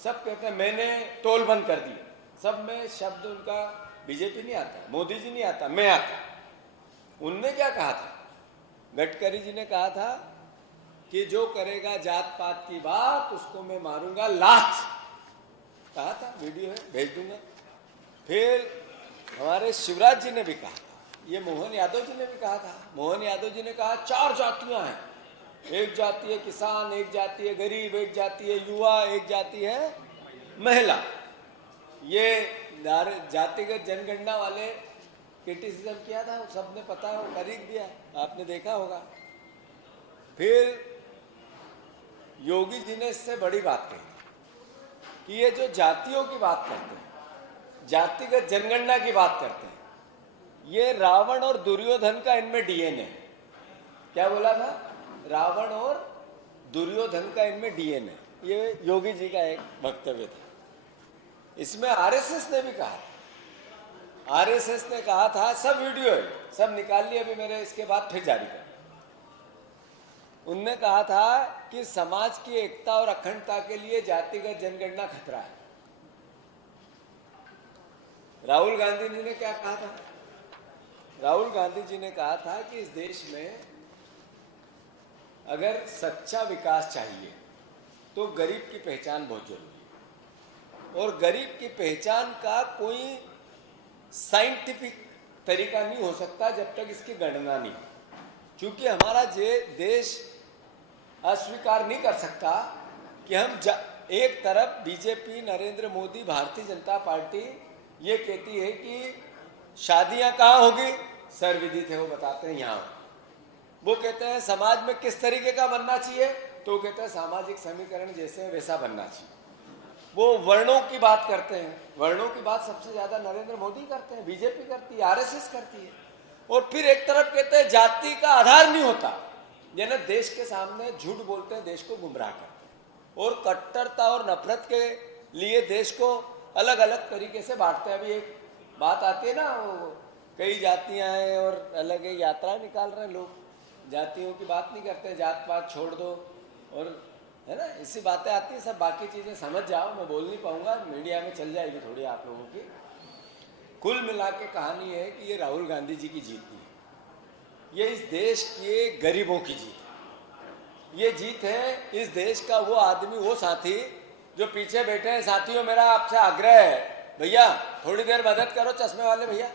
सब कहते हैं मैंने टोल बंद कर दिया, सब में शब्द उनका बीजेपी नहीं आता, मोदी जी नहीं आता, मैं आता। उनने क्या कहा था? गडकरी जी ने कहा था कि जो करेगा जात पात की बात उसको मैं मारूंगा लात, कहा था, वीडियो है, भेज दूंगा। फिर हमारे शिवराज जी ने भी कहा था, ये मोहन यादव जी ने भी कहा था। मोहन यादव जी ने कहा 4 जातियां हैं, एक जाति है किसान, एक जाति है गरीब, एक जाति है युवा, एक जाति है महिला। ये जातिगत जनगणना वाले क्रिटिसिज्म किया था, सबने पता है, खरीद दिया, आपने देखा होगा। फिर योगी जी ने इससे बड़ी बात कही कि ये जो जातियों की बात करते हैं, जातिगत जनगणना की बात करते हैं, ये रावण और दुर्योधन का इनमें डीएनए है। क्या बोला था? रावण और दुर्योधन का इनमें डीएनए। ये योगी जी का एक वक्तव्य था। इसमें आरएसएस ने भी कहा था, आरएसएस ने कहा था, सब वीडियो है, सब निकाल लिए अभी मेरे, इसके बाद फिर जारी कर। उनने कहा था कि समाज की एकता और अखंडता के लिए जातिगत जनगणना खतरा है। राहुल गांधी जी ने क्या कहा था? राहुल गांधी जी ने कहा था कि इस देश में अगर सच्चा विकास चाहिए तो गरीब की पहचान बहुत जरूरी है, और गरीब की पहचान का कोई साइंटिफिक तरीका नहीं हो सकता जब तक इसकी गणना नहीं हो। क्योंकि हमारा देश अस्वीकार नहीं कर सकता कि हम एक तरफ बीजेपी, नरेंद्र मोदी, भारतीय जनता पार्टी ये कहती है कि शादियां कहाँ होगी, सर्वविदित है, वो बताते हैं यहाँ। वो कहते हैं समाज में किस तरीके का बनना चाहिए, तो वो कहते हैं सामाजिक समीकरण जैसे वैसा बनना चाहिए। वो वर्णों की बात करते हैं, वर्णों की बात सबसे ज्यादा नरेंद्र मोदी करते हैं, बीजेपी करती है, आरएसएस करती है। और फिर एक तरफ कहते हैं जाति का आधार नहीं होता, यानी देश के सामने झूठ बोलते हैं, देश को गुमराह करते हैं, और कट्टरता और नफरत के लिए देश को अलग अलग तरीके से बांटते हैं। अभी एक बात आती है ना, वो कई जातियां हैं और अलग एक यात्रा निकाल रहे हैं लोग, जातियों की बात नहीं करते, जात पात छोड़ दो, और है ना, इसी बातें आती हैं। सब बाकी चीजें समझ जाओ, मैं बोल नहीं पाऊंगा, मीडिया में चल जाएगी थोड़ी आप लोगों की। कुल मिला के कहानी है कि ये राहुल गांधी जी की जीत नहीं है, ये इस देश के गरीबों की जीत है। ये जीत है इस देश का वो आदमी, वो साथी जो पीछे बैठे हैं। साथियों, मेरा आपसे आग्रह है, भैया थोड़ी देर मदद करो, चश्मे वाले भैया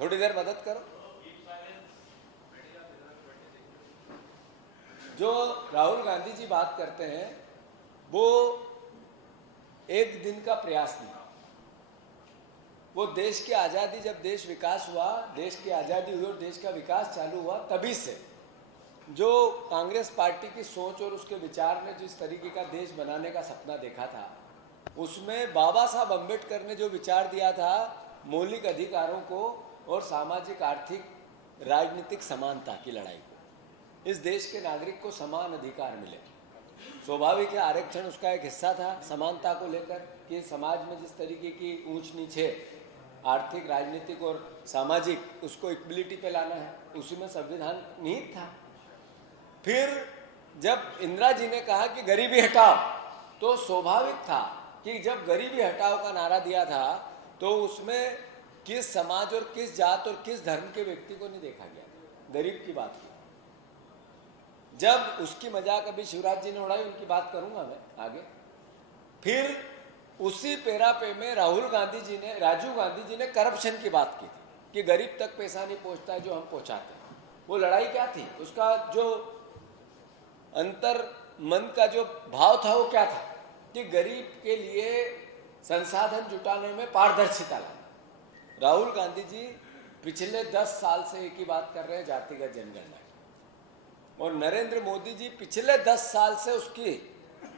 थोड़ी देर मदद करो। जो राहुल गांधी जी बात करते हैं वो एक दिन का प्रयास नहीं, वो देश की आज़ादी, जब देश विकास हुआ, देश की आज़ादी हुई और देश का विकास चालू हुआ, तभी से जो कांग्रेस पार्टी की सोच और उसके विचार ने जिस तरीके का देश बनाने का सपना देखा था, उसमें बाबा साहब अम्बेडकर ने जो विचार दिया था मौलिक अधिकारों को और सामाजिक, आर्थिक, राजनीतिक समानता की लड़ाई को, इस देश के नागरिक को समान अधिकार मिले। स्वाभाविक है, आरक्षण उसका एक हिस्सा था, समानता को लेकर कि समाज में जिस तरीके की ऊंच नीचे आर्थिक, राजनीतिक और सामाजिक, उसको इक्वलिटी पे लाना है, उसी में संविधान निहित था। फिर जब इंदिरा जी ने कहा कि गरीबी हटाओ, तो स्वाभाविक था कि जब गरीबी हटाओ का नारा दिया था तो उसमें किस समाज और किस जात और किस धर्म के व्यक्ति को नहीं देखा गया, गरीब की बात की। जब उसकी मजाक अभी शिवराज जी ने उड़ाई, उनकी बात करूंगा मैं आगे। फिर उसी पेरापे में राहुल गांधी जी ने, राजीव गांधी जी ने करप्शन की बात की थी कि गरीब तक पैसा नहीं पहुंचता है जो हम पहुंचाते हैं। वो लड़ाई क्या थी, उसका जो अंतर मन का जो भाव था वो क्या था कि गरीब के लिए संसाधन जुटाने में पारदर्शिता लाना। राहुल गांधी जी पिछले 10 साल से एक ही बात कर रहे हैं, जातिगत जनगणना, और नरेंद्र मोदी जी पिछले 10 साल से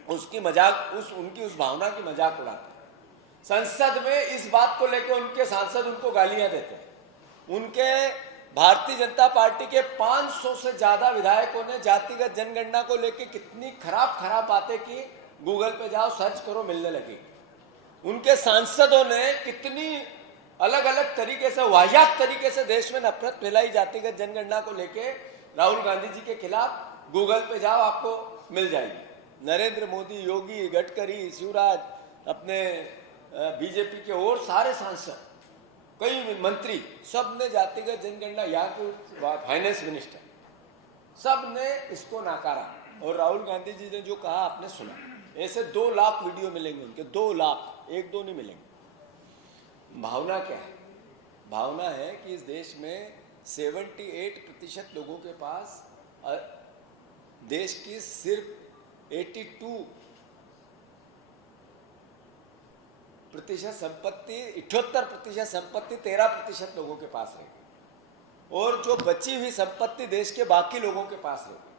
उसकी मजाक, उनकी उस भावना की मजाक उड़ाते हैं। संसद में इस बात को लेकर उनके सांसद उनको गालियां देते हैं। उनके भारतीय जनता पार्टी के 500 से ज्यादा विधायकों ने जातिगत जनगणना को लेकर कितनी खराब बातें की, गूगल पे जाओ सर्च करो, मिलने लगेगी। उनके सांसदों ने कितनी अलग अलग तरीके से, वाहियात तरीके से देश में नफरत फैलाई जातिगत जनगणना को लेकर राहुल गांधी जी के खिलाफ, गूगल पे जाओ आपको मिल जाएगी। नरेंद्र मोदी, योगी, गडकरी, शिवराज, अपने बीजेपी के और सारे सांसद, कई मंत्री, सब ने जातिगत जनगणना, यहाँ के फाइनेंस मिनिस्टर, सब ने इसको नकारा। और राहुल गांधी जी ने जो कहा आपने सुना, ऐसे 2 लाख वीडियो मिलेंगे उनके, 2 लाख, 1-2 नहीं मिलेंगे। भावना क्या है? भावना है कि इस देश में 78% लोगों के पास देश की सिर्फ 78% संपत्ति, 78% संपत्ति 13% लोगों के पास रहेगी, और जो बची हुई संपत्ति देश के बाकी लोगों के पास रहेगी।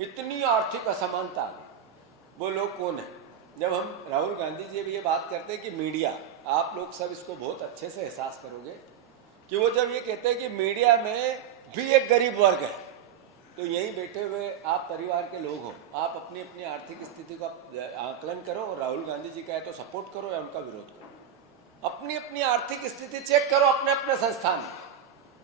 इतनी आर्थिक असमानता है। वो लोग कौन है? जब हम राहुल गांधी जी भी ये बात करते हैं कि मीडिया, आप लोग सब इसको बहुत अच्छे से एहसास करोगे कि वो जब ये कहते हैं कि मीडिया में भी एक गरीब वर्ग है, तो यहीं बैठे हुए आप परिवार के लोग हो, आप अपनी अपनी आर्थिक स्थिति का आकलन करो और राहुल गांधी जी का है तो सपोर्ट करो या उनका विरोध करो। अपनी अपनी आर्थिक स्थिति चेक करो अपने अपने संस्थान में।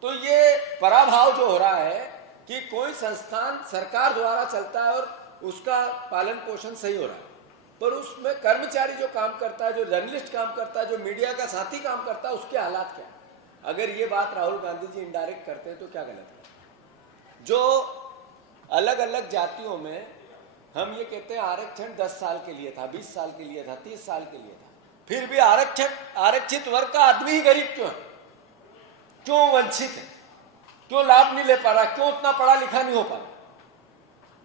तो ये पराभाव जो हो रहा है कि कोई संस्थान सरकार द्वारा चलता है और उसका पालन पोषण सही हो रहा है, पर उसमें कर्मचारी जो काम करता है, जो जर्नलिस्ट काम करता है, जो मीडिया का साथी काम करता है, उसके हालात क्या है? अगर ये बात राहुल गांधी जी इनडायरेक्ट करते हैं तो क्या गलत है? जो अलग अलग जातियों में हम ये कहते हैं आरक्षण 10 साल के लिए था, 20 साल के लिए था, 30 साल के लिए था, फिर भी आरक्षित वर्ग का आदमी ही गरीब क्यों है? क्यों वंचित है? क्यों लाभ नहीं ले पा रहा? क्यों उतना पढ़ा लिखा नहीं हो पा रहा?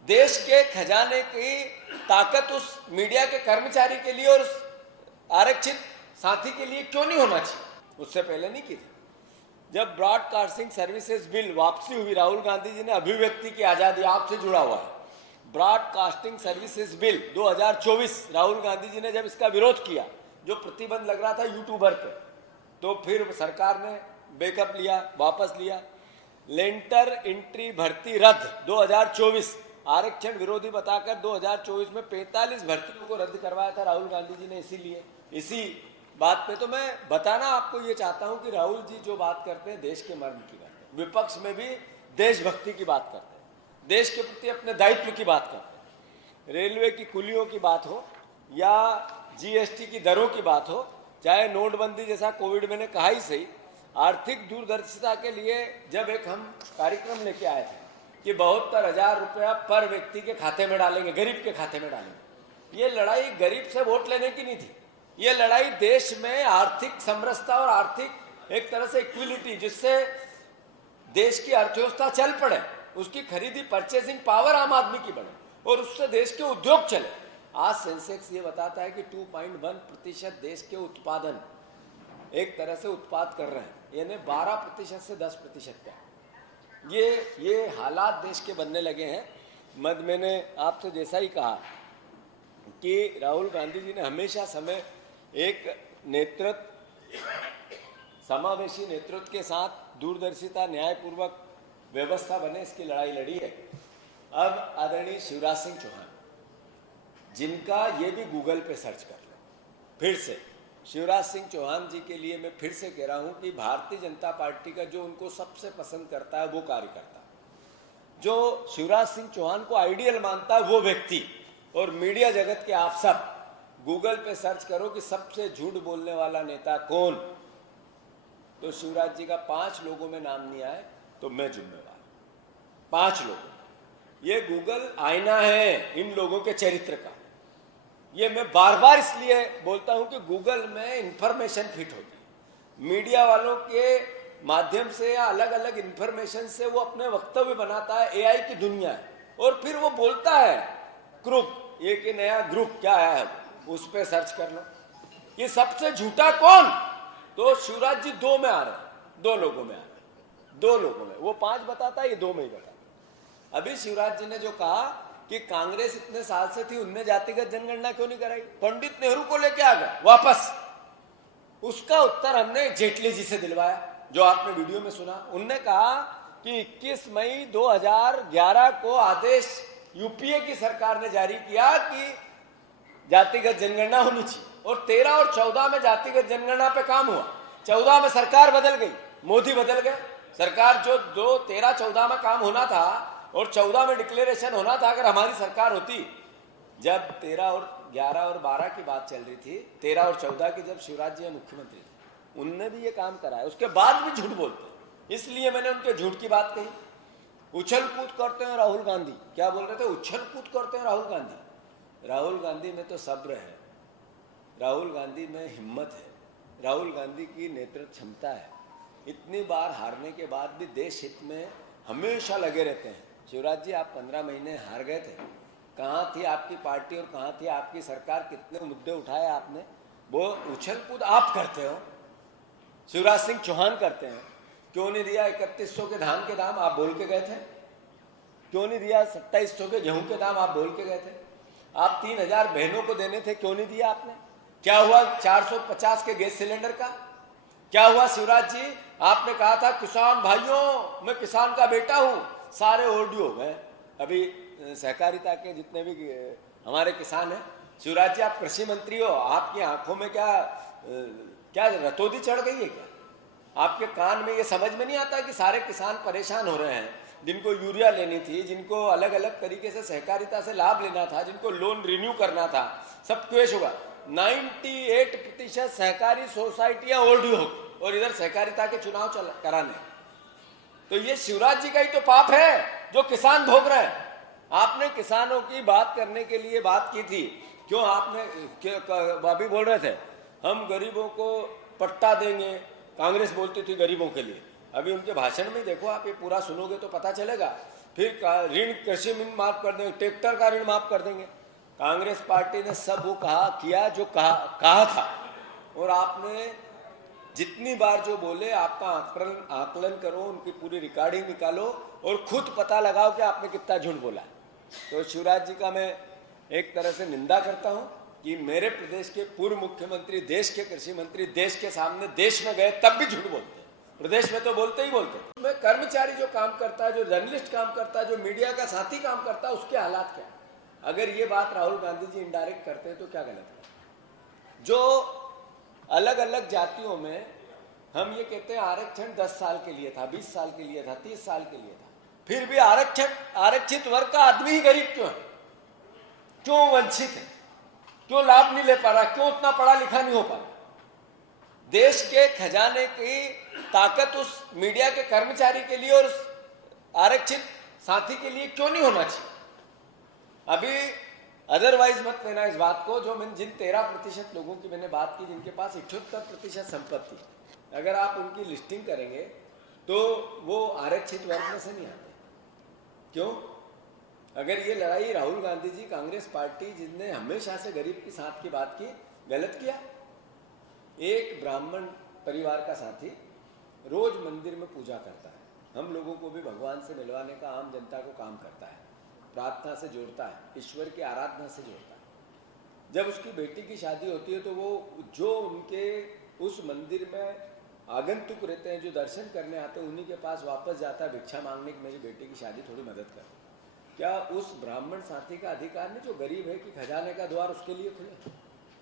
देश के खजाने की ताकत उस मीडिया के कर्मचारी के लिए और उस आरक्षित साथी के लिए क्यों नहीं होना चाहिए? उससे पहले नहीं की थी। जब ब्रॉडकास्टिंग सर्विसेज बिल वापसी हुई, राहुल गांधी जी ने अभिव्यक्ति की आजादी, आपसे जुड़ा हुआ है, broadcasting services bill 2024, Rahul Gandhi ji ने जब इसका विरोध किया, जो प्रतिबंध लग रहा था यूट्यूबर पे, तो फिर सरकार ने बैकअप लिया, वापस लिया। लेंटर एंट्री भर्ती रद्द 2024, आरक्षण विरोधी बताकर 2024 में 45 भर्तियों को रद्द करवाया था राहुल गांधी जी ने। इसीलिए इसी बात पे तो मैं बताना आपको ये चाहता हूं कि राहुल जी जो बात करते हैं देश के मर्म की बात है, विपक्ष में भी देशभक्ति की बात करते हैं, देश के प्रति अपने दायित्व की बात करते हैं। रेलवे की कुलियों की बात हो या जीएसटी की दरों की बात हो, चाहे नोटबंदी जैसा कोविड मैंने कहा ही सही, आर्थिक दूरदर्शिता के लिए जब एक हम कार्यक्रम लेके आए थे कि 72,000 रुपया पर व्यक्ति के खाते में डालेंगे, गरीब के खाते में डालेंगे। ये लड़ाई गरीब से वोट लेने की नहीं थी, ये लड़ाई देश में आर्थिक समरसता और आर्थिक एक तरह से इक्विलिटी, जिससे देश की अर्थव्यवस्था चल पड़े, उसकी खरीदी परचेसिंग पावर आम आदमी की बढ़े और उससे देश के उद्योग चले। आज सेंसेक्स ये बताता है कि 2.1% देश के उत्पादन एक तरह से उत्पाद कर रहे हैं, यानी 12% से 10% का ये हालात देश के बनने लगे हैं। मैंने आपसे जैसा ही कहा कि राहुल गांधी जी ने हमेशा समय एक नेतृत्व, समावेशी नेतृत्व के साथ दूरदर्शिता, न्यायपूर्वक व्यवस्था बने, इसकी लड़ाई लड़ी है। अब आदरणीय शिवराज सिंह चौहान, जिनका ये भी गूगल पे सर्च कर लो, फिर से शिवराज सिंह चौहान जी के लिए मैं फिर से कह रहा हूं कि भारतीय जनता पार्टी का जो उनको सबसे पसंद करता है वो कार्यकर्ता, जो शिवराज सिंह चौहान को आइडियल मानता है वो व्यक्ति, और मीडिया जगत के आप सब गूगल पे सर्च करो कि सबसे झूठ बोलने वाला नेता कौन, तो शिवराज जी का 5 लोगों में नाम नहीं आए तो मैं जिम्मेवार। 5 लोगों, ये गूगल आईना है इन लोगों के चरित्र का। ये मैं बार बार इसलिए बोलता हूं कि गूगल में इंफॉर्मेशन फिट होती है, मीडिया वालों के माध्यम से या अलग अलग इंफॉर्मेशन से वो अपने वक्तव्य बनाता है। एआई की दुनिया है और फिर वो बोलता है ग्रुप, एक नया ग्रुप क्या आया है, उस पर सर्च कर लो ये सबसे झूठा कौन, तो शिवराज जी 2 में आ रहे हैं, 2 लोगों में आ रहे हैं, 2 लोगों में। वो 5 बताता है, ये 2 में ही बताता है। अभी शिवराज जी ने जो कहा कि कांग्रेस इतने साल से थी, उनने जातिगत जनगणना क्यों नहीं कराई, पंडित नेहरू को लेके आ गए वापस, उसका उत्तर हमने जेटली जी से दिलवाया, जो आपने वीडियो में सुना। उनने कहा कि 21 मई 2011 को आदेश यूपीए की सरकार ने जारी किया कि जातिगत जनगणना होनी चाहिए, और 13 और 14 में जातिगत जनगणना पे काम हुआ। 14 में सरकार बदल गई, मोदी बदल गए, सरकार जो 13-14 में काम होना था और 14 में डिक्लेरेशन होना था, अगर हमारी सरकार होती जब 13 और 11 और 12 की बात चल रही थी, 13 और 14 की, जब शिवराज जी मुख्यमंत्री थे, उनने भी ये काम कराया, उसके बाद भी झूठ बोलते हैं। इसलिए मैंने उनके झूठ की बात कही। उछल कूद करते हैं राहुल गांधी, क्या बोल रहे थे, उछल कूद करते हैं राहुल गांधी। राहुल गांधी में तो सब्र है, राहुल गांधी में हिम्मत है, राहुल गांधी की नेतृत्व क्षमता है। इतनी बार हारने के बाद भी देश हित में हमेशा लगे रहते हैं। शिवराज जी, आप 15 महीने हार गए थे, कहाँ थी आपकी पार्टी और कहाँ थी आपकी सरकार, कितने मुद्दे उठाए आपने? वो उछल कूद आप करते हो, शिवराज सिंह चौहान करते हैं। क्यों नहीं दिया 3100 के धान के दाम, आप बोल के गए थे? क्यों नहीं दिया 2700 के गेहूं के दाम, आप बोल के गए थे? आप 3000 बहनों को देने थे, क्यों नहीं दिया आपने? क्या हुआ 450 के गैस सिलेंडर का? क्या हुआ शिवराज जी? आपने कहा था किसान भाइयों, मैं किसान का बेटा हूं, सारे ऑडियो में अभी सहकारिता के जितने भी हमारे किसान हैं, शिवराज जी आप कृषि मंत्री हो, आपकी आंखों में क्या रतौदी चढ़ गई है क्या? आपके कान में ये समझ में नहीं आता कि सारे किसान परेशान हो रहे हैं, जिनको यूरिया लेनी थी, जिनको अलग अलग तरीके से सहकारिता से लाभ लेना था, जिनको लोन रिन्यू करना था, सब क्वेश होगा। 98% सहकारी सोसाइटियां ओल्ड हो और इधर सहकारिता के चुनाव कराने। तो ये शिवराज जी का ही तो पाप है जो किसान भोग रहे हैं। आपने किसानों की बात करने के लिए बात की थी, क्यों आपने अभी बोल रहे थे हम गरीबों को पट्टा देंगे, कांग्रेस बोलती थी गरीबों के लिए। अभी उनके भाषण में देखो आप, ये पूरा सुनोगे तो पता चलेगा। फिर ऋण, कृषि ऋण माफ कर देंगे, ट्रैक्टर का ऋण माफ कर देंगे। कांग्रेस पार्टी ने सब वो किया जो कहा था, और आपने जितनी बार जो बोले आपका आकलन करो, उनकी पूरी रिकॉर्डिंग निकालो और खुद पता लगाओ कि आपने कितना झूठ बोला। तो शिवराज जी का मैं एक तरह से निंदा करता हूं कि मेरे प्रदेश के पूर्व मुख्यमंत्री, देश के कृषि मंत्री देश के सामने देश में गए तब भी झूठ बोलते हैं, प्रदेश में तो बोलते ही बोलते। मैं कर्मचारी जो काम करता है, जो जर्नलिस्ट काम करता है, जो मीडिया का साथी काम करता है, उसके हालात क्या? अगर ये बात राहुल गांधी जी इनडायरेक्ट करते हैं तो क्या गलत है? जो अलग अलग जातियों में हम ये कहते हैं आरक्षण 10 साल के लिए था, 20 साल के लिए था, 30 साल के लिए था, फिर भी आरक्षित वर्ग का आदमी ही गरीब क्यों है? क्यों वंचित है? क्यों लाभ नहीं ले पा रहा? क्यों उतना पढ़ा लिखा नहीं हो पा रहा? देश के खजाने की ताकत उस मीडिया के कर्मचारी के लिए और उस आरक्षित साथी के लिए क्यों नहीं होना चाहिए? अभी अदरवाइज मत लेना इस बात को, जो मैंने जिन 13% लोगों की मैंने बात की जिनके पास 78% संपत्ति, अगर आप उनकी लिस्टिंग करेंगे तो वो आरक्षित वर्ग में से नहीं आते। क्यों? अगर ये लड़ाई राहुल गांधी जी, कांग्रेस पार्टी जिसने हमेशा से गरीब के साथ की बात की, गलत किया। एक ब्राह्मण परिवार का साथी रोज मंदिर में पूजा करता है, हम लोगों को भी भगवान से मिलवाने का, आम जनता को काम करता है, प्रार्थना से जोड़ता है, ईश्वर की आराधना से जोड़ता है। जब उसकी बेटी की शादी होती है तो वो जो उनके उस मंदिर में आगंतुक रहते हैं, जो दर्शन करने आते हैं, उन्हीं के पास वापस जाता है भिक्षा मांगने की, मेरी बेटी की शादी थोड़ी मदद कर। क्या उस ब्राह्मण साथी का अधिकार नहीं जो गरीब है कि खजाने का द्वार उसके लिए खुले?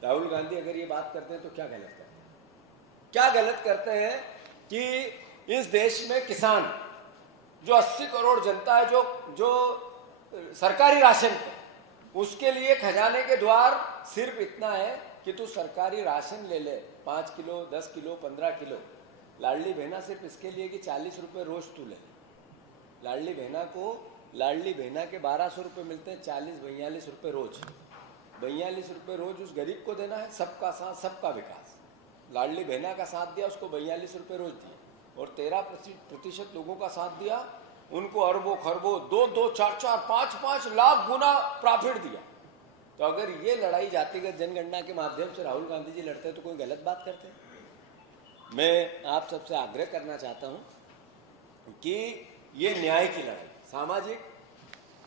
राहुल गांधी अगर ये बात करते हैं तो क्या गलत करते हैं? क्या गलत करते हैं कि इस देश में किसान, जो 80 करोड़ जनता है, जो सरकारी राशन पे, उसके लिए खजाने के द्वार सिर्फ इतना है कि तू सरकारी राशन ले ले, 5 kilo, 10 kilo, 15 kilo. Ladli Behna सिर्फ इसके लिए कि 40 रुपये रोज तू ले। लाडली बहना के 1200 रुपये मिलते हैं, 40-42 रुपये रोज। 42 रुपये रोज उस गरीब को देना है। सबका साथ, सबका विकास। लाडली बहना का साथ दिया, उसको 42 रुपये रोज दिए, और 13% लोगों का साथ दिया, उनको अरबों खरबों, 2-2, 4-4, 5-5 लाख गुना प्रॉफिट दिया। तो अगर ये लड़ाई जातिगत जनगणना के माध्यम से राहुल गांधी जी लड़ते तो कोई गलत बात करते? मैं आप सबसे आग्रह करना चाहता हूं कि ये न्याय की लड़ाई, सामाजिक,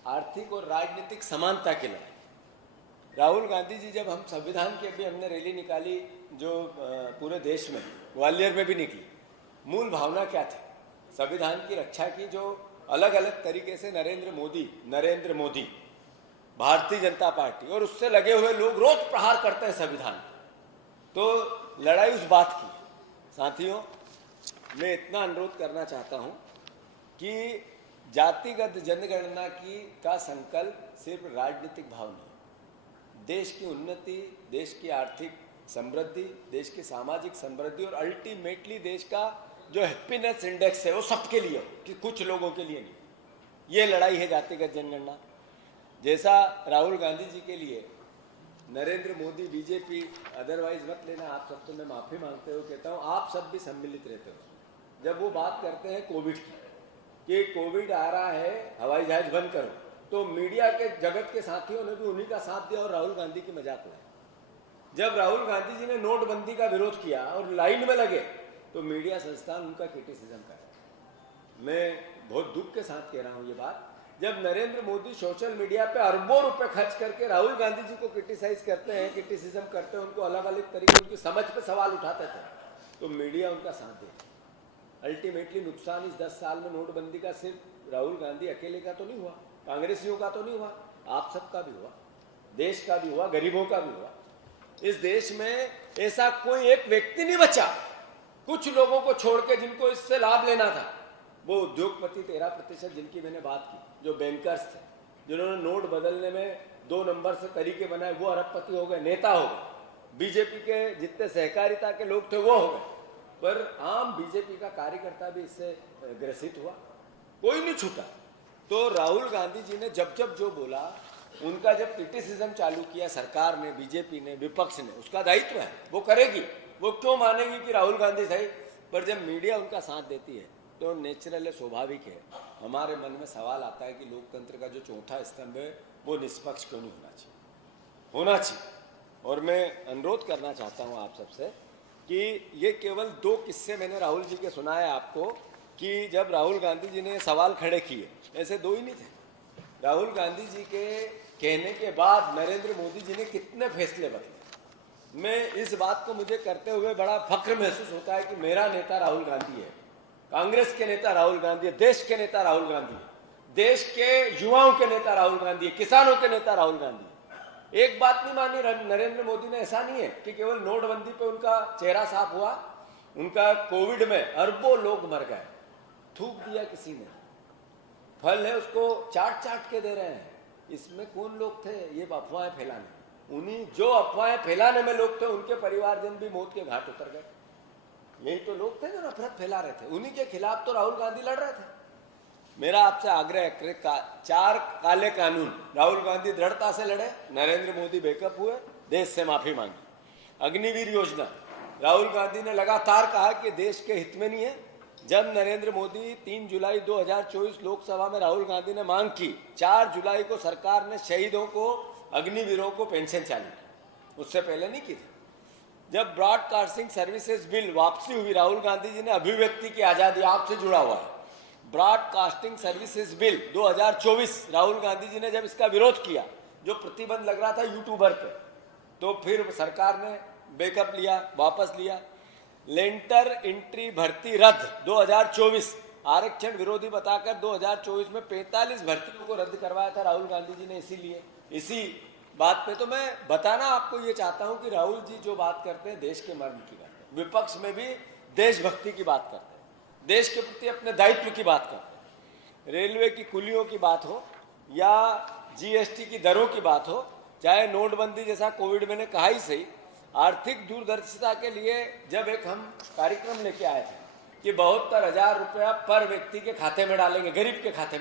आर्थिक और राजनीतिक समानता की लड़ाई। राहुल गांधी जी, जब हम संविधान की अभी हमने रैली निकाली जो पूरे देश में, ग्वालियर में भी निकली, मूल भावना क्या थी? संविधान की रक्षा की, जो अलग अलग तरीके से नरेंद्र मोदी, भारतीय जनता पार्टी और उससे लगे हुए लोग रोज प्रहार करते हैं संविधान। तो लड़ाई उस बात की। साथियों, मैं इतना अनुरोध करना चाहता हूं कि जातिगत जनगणना का संकल्प सिर्फ राजनीतिक भाव नहीं, देश की उन्नति, देश की आर्थिक समृद्धि, देश की सामाजिक समृद्धि और अल्टीमेटली देश का जो हैप्पीनेस इंडेक्स है वो सबके लिए हो, कि कुछ लोगों के लिए नहीं। ये लड़ाई है जातिगत जनगणना। जैसा राहुल गांधी जी के लिए नरेंद्र मोदी, बीजेपी, अदरवाइज मत लेना, आप सब तो मैं माफ़ी मांगते हो कहता हूँ, आप सब भी सम्मिलित रहते हो। जब वो बात करते हैं कोविड की, कि कोविड आ रहा है, हवाई जहाज बंद करो, तो मीडिया के जगत के साथियों ने भी उन्हीं का साथ दिया और राहुल गांधी की मजाक उड़ाई। जब राहुल गांधी जी ने नोटबंदी का विरोध किया और लाइन में लगे, तो मीडिया संस्थान उनका क्रिटिसिज्म कर। मैं बहुत दुख के साथ कह रहा हूँ ये बात, जब नरेंद्र मोदी सोशल मीडिया पे अरबों रुपए खर्च करके राहुल गांधी जी को क्रिटिसाइज करते हैं, क्रिटिसिज्म करते हैं, उनको अलग अलग तरीके उनकी समझ पे सवाल उठाते थे, तो मीडिया उनका साथ दे। अल्टीमेटली नुकसान इस 10 साल में नोटबंदी का सिर्फ राहुल गांधी अकेले का तो नहीं हुआ, कांग्रेसियों का तो नहीं हुआ, आप सबका भी हुआ, देश का भी हुआ, गरीबों का भी हुआ। इस देश में ऐसा कोई एक व्यक्ति नहीं बचा, कुछ लोगों को छोड़ के जिनको इससे लाभ लेना था, वो उद्योगपति 13% जिनकी मैंने बात की, जो बैंकर्स थे, जिन्होंने नोट बदलने में 2 नंबर से तरीके बनाए, वो अरबपति हो गए, नेता हो गए। बीजेपी के जितने सहकारिता के लोग थे वो हो गए, पर आम बीजेपी का कार्यकर्ता भी इससे ग्रसित हुआ, कोई नहीं छूटा। तो राहुल गांधी जी ने जब जब जो बोला, उनका जब क्रिटिसिज्म चालू किया सरकार ने, बीजेपी ने, विपक्ष ने, उसका दायित्व है, वो करेगी। वो क्यों मानेगी कि राहुल गांधी सही, पर जब मीडिया उनका साथ देती है तो नेचुरल है, स्वाभाविक है। हमारे मन में सवाल आता है कि लोकतंत्र का जो चौथा स्तंभ है वो निष्पक्ष क्यों नहीं होना चाहिए, होना चाहिए। और मैं अनुरोध करना चाहता हूँ आप सबसे कि ये केवल 2 किस्से मैंने राहुल जी के सुनाए आपको, कि जब राहुल गांधी जी ने सवाल खड़े किए, ऐसे 2 ही नहीं थे। राहुल गांधी जी के कहने के बाद नरेंद्र मोदी जी ने कितने फैसले बदले। मैं इस बात को मुझे करते हुए बड़ा फख्र महसूस होता है कि मेरा नेता राहुल गांधी है, कांग्रेस के नेता राहुल गांधी है, देश के नेता राहुल गांधी है, देश के युवाओं के नेता राहुल गांधी है, किसानों के नेता राहुल गांधी है। एक बात नहीं मानी नरेंद्र मोदी ने, ऐसा नहीं है कि केवल नोटबंदी पे उनका चेहरा साफ हुआ, उनका कोविड में अरबों लोग मर गए, थूक दिया किसी ने, फल है उसको चाट चाट के दे रहे हैं। इसमें कौन लोग थे ये अफवाहें फैलाने? उन्हीं जो अफवाहें फैलाने में लोग थे, उनके परिवारजन भी मौत के घाट उतर गए। यही तो लोग थे जो नफरत फैला रहे थे, उन्हीं के खिलाफ तो राहुल गांधी लड़ रहे थे। मेरा आपसे आग्रह है, 4 काले कानून राहुल गांधी दृढ़ता से लड़े, नरेंद्र मोदी बैकअप हुए, देश से माफी मांगी। अग्निवीर योजना राहुल गांधी ने लगातार कहा कि देश के हित में नहीं है। जब नरेंद्र मोदी 3 जुलाई 2024 लोकसभा में राहुल गांधी ने मांग की, 4 जुलाई को सरकार ने शहीदों को, अग्निवीरों को पेंशन चालू की, उससे पहले नहीं की थी। जब ब्रॉडकास्टिंग सर्विसेज बिल वापसी हुई, राहुल गांधी जी ने अभिव्यक्ति की आजादी, आपसे जुड़ा हुआ है, broadcasting services bill 2024, Rahul Gandhi ji ने जब इसका विरोध किया, जो प्रतिबंध लग रहा था यूट्यूबर पे, तो फिर सरकार ने बैकअप लिया, वापस लिया। लेंटर एंट्री भर्ती रद्द 2024, आरक्षण विरोधी बताकर 2024 में 45 भर्तियों को रद्द करवाया था राहुल गांधी जी ने। इसीलिए इसी बात पे तो मैं बताना आपको ये चाहता हूं कि राहुल जी जो बात करते हैं देश के मर्म की बात है, विपक्ष में भी देशभक्ति की बात करते हैं, देश के प्रति अपने दायित्व की बात करते हैं। रेलवे की कुलियों की बात हो या जीएसटी की दरों की बात हो, चाहे नोटबंदी जैसा कोविड मैंने कहा ही सही, आर्थिक दूरदर्शिता के लिए जब एक हम कार्यक्रम लेके आए थे कि 72,000 रुपया पर व्यक्ति के खाते में डालेंगे, गरीब के खाते में